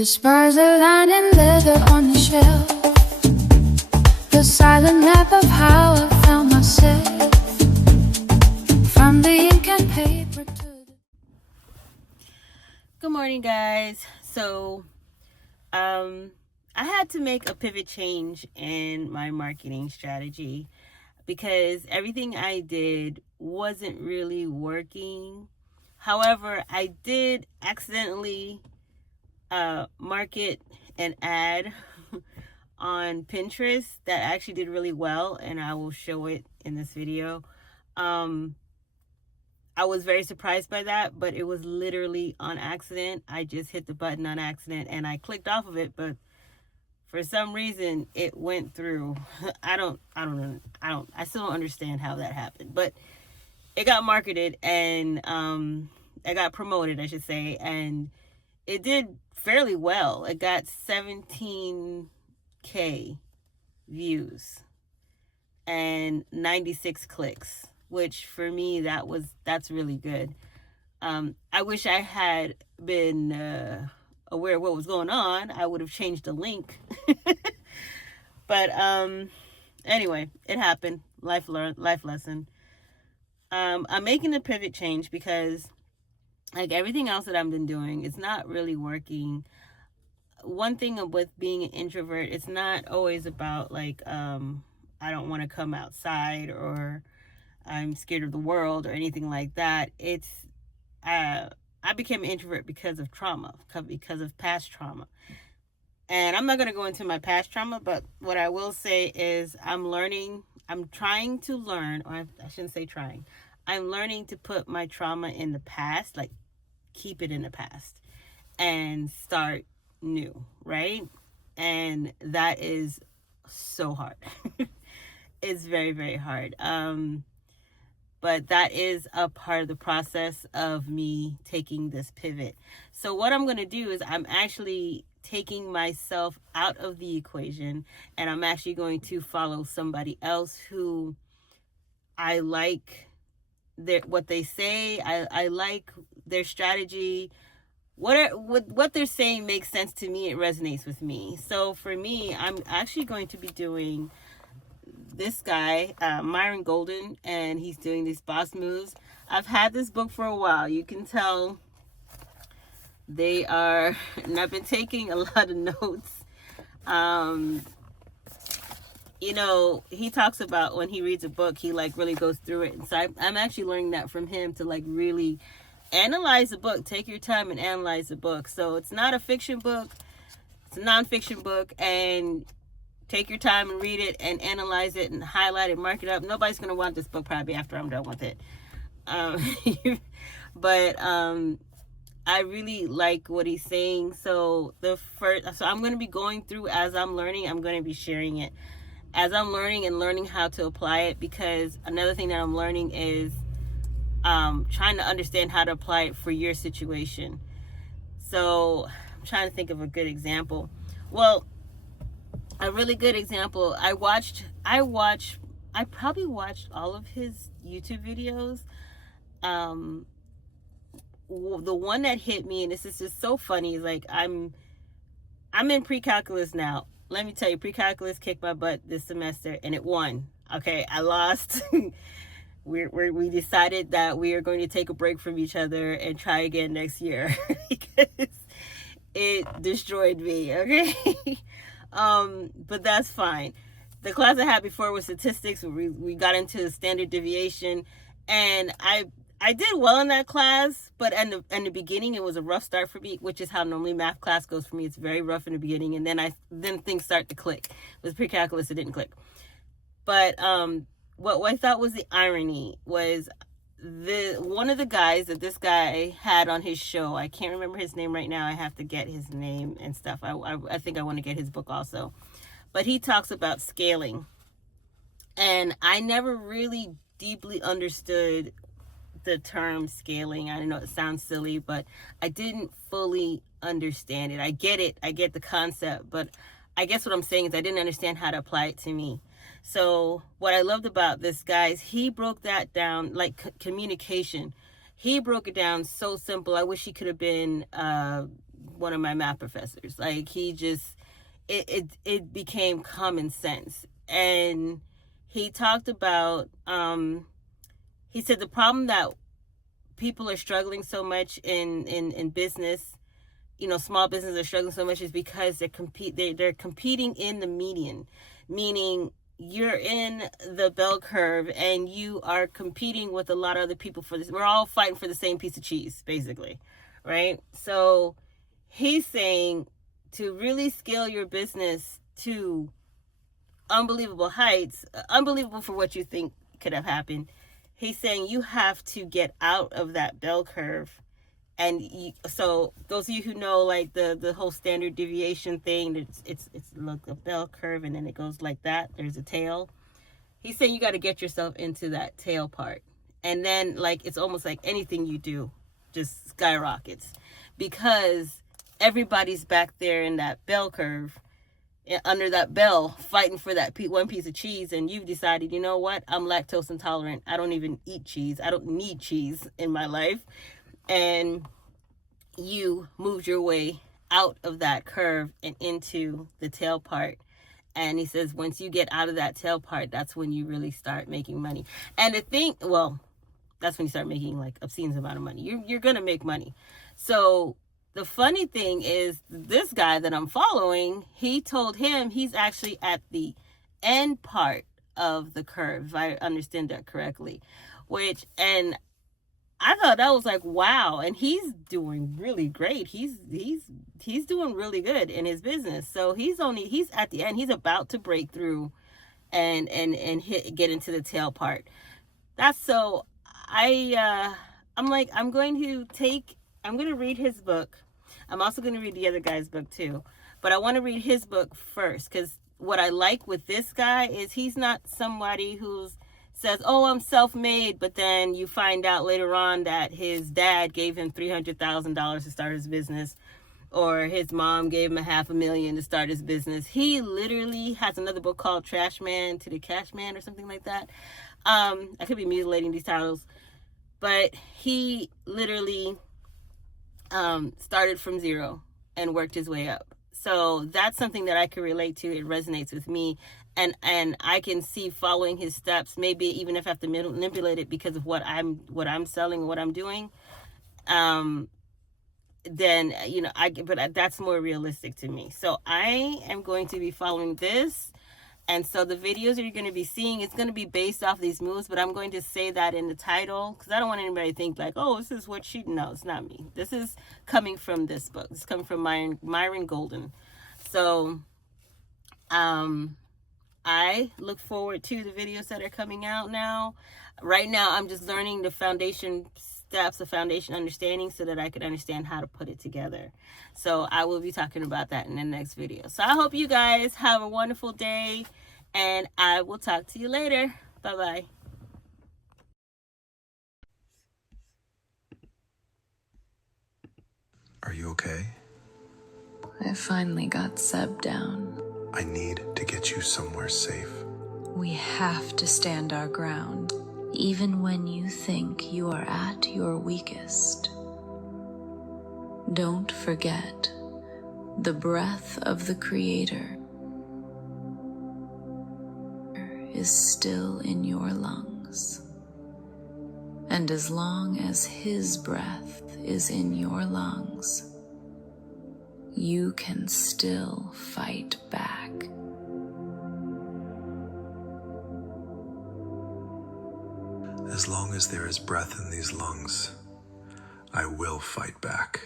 The spurs are lining leather on the shelf. The silent map of how I found myself. From the ink and paper to the... Good morning, guys. So, I had to make a pivot change in my marketing strategy because everything I did wasn't really working. However, I did accidentally market an ad on Pinterest that actually did really well, and I will show it in this video. I was very surprised by that, but it was literally on accident. I just hit the button on accident and I clicked off of it, but for some reason it went through. I still don't understand how that happened, but it got marketed and it got promoted, I should say, and it did fairly well. It got 17K views and 96 clicks, which for me, that's really good. I wish I had been aware of what was going on. I would have changed the link. But anyway, it happened. Life lesson. I'm making a pivot change because, like everything else that I've been doing, it's not really working. One thing with being an introvert, it's not always about like I don't want to come outside or I'm scared of the world or anything like that. It's I became an introvert because of trauma, because of past trauma. And I'm not going to go into my past trauma, but what I will say is I'm trying to learn, or I shouldn't say trying. I'm learning to put my trauma in the past, like keep it in the past and start new, right? And that is so hard. It's very, very hard. But that is a part of the process of me taking this pivot. So what I'm going to do is I'm actually taking myself out of the equation, and I'm actually going to follow somebody else who I like what they say. I like their strategy. What they're saying makes sense to me. It resonates with me. So for me, I'm actually going to be doing this guy, Myron, and he's doing these boss moves. I've had this book for a while. You can tell and I've been taking a lot of notes. He talks about when he reads a book, he like really goes through it. And so I'm actually learning that from him, to like really analyze the book. Take your time and analyze the book. So it's not a fiction book, it's a nonfiction book, and take your time and read it and analyze it and highlight it, mark it up. Nobody's going to want this book probably after I'm done with it. But I really like what he's saying. So I'm going to be going through as I'm learning. I'm going to be sharing it as I'm learning and learning how to apply it, because another thing that I'm learning is trying to understand how to apply it for your situation. So I'm trying to think of a good example. Well, a really good example, I probably watched all of his YouTube videos. The one that hit me, and this is just so funny, is like I'm in pre-calculus now. Let me tell you, pre-calculus kicked my butt this semester, and it won. Okay, I lost. We decided that we are going to take a break from each other and try again next year because it destroyed me. Okay. But that's fine. The class I had before was statistics. We got into standard deviation, and I did well in that class, but in the beginning it was a rough start for me, which is how normally math class goes for me. It's very rough in the beginning, and then things start to click. With pre-calculus, it didn't click. But what I thought was the irony was one of the guys that this guy had on his show. I can't remember his name right now. I have to get his name and stuff. I think I want to get his book also. But he talks about scaling. And I never really deeply understood the term scaling. I know it sounds silly, but I didn't fully understand it. I get it. I get the concept. But I guess what I'm saying is I didn't understand how to apply it to me. So what I loved about this guy is he broke that down, like communication. He broke it down so simple. I wish he could have been one of my math professors. Like, he just, it became common sense. And he talked about, he said the problem that people are struggling so much in business, small businesses are struggling so much, is because they're competing in the median, meaning you're in the bell curve and you are competing with a lot of other people for this. We're all fighting for the same piece of cheese, basically, right? So he's saying to really scale your business to unbelievable heights, unbelievable for what you think could have happened. He's saying you have to get out of that bell curve. And so those of you who know, like, the whole standard deviation thing, it's like a bell curve, and then it goes like that. There's a tail. He's saying you got to get yourself into that tail part. And then, like, it's almost like anything you do just skyrockets, because everybody's back there in that bell curve, under that bell, fighting for that one piece of cheese. And you've decided, you know what? I'm lactose intolerant. I don't even eat cheese. I don't need cheese in my life. And you moved your way out of that curve and into the tail part. And he says, once you get out of that tail part, that's when you really start making money. And the thing, well, that's when you start making like obscene amount of money. You're going to make money. So the funny thing is, this guy that I'm following, he told him he's actually at the end part of the curve, if I understand that correctly, and I thought that was like, wow. And he's doing really great. He's doing really good in his business. So he's at the end. He's about to break through and get into the tail part. That's so I'm like, I'm going to read his book. I'm also going to read the other guy's book too. But I want to read his book first, because what I like with this guy is he's not somebody who's says, oh, I'm self-made, but then you find out later on that his dad gave him $300,000 to start his business, or his mom gave him $500,000 to start his business. He literally has another book called Trash Man to the Cash Man or something like that. I could be mutilating these titles, but he literally started from zero and worked his way up. So that's something that I can relate to. It resonates with me. And I can see following his steps, maybe even if I have to manipulate it because of what I'm selling, what I'm doing, then, but that's more realistic to me. So I am going to be following this. And so the videos that you're going to be seeing, it's going to be based off these moves, but I'm going to say that in the title, because I don't want anybody to think like, oh, this is what no, it's not me. This is coming from this book. It's coming from Myron Golden. So, I look forward to the videos that are coming out now. Right now, I'm just learning the foundation steps, the foundation understanding, so that I can understand how to put it together. So I will be talking about that in the next video. So I hope you guys have a wonderful day, and I will talk to you later. Bye-bye. Are you okay? I finally got Seb down. I need to get you somewhere safe. We have to stand our ground, even when you think you are at your weakest. Don't forget, the breath of the Creator is still in your lungs. And as long as His breath is in your lungs, you can still fight back. As long as there is breath in these lungs, I will fight back.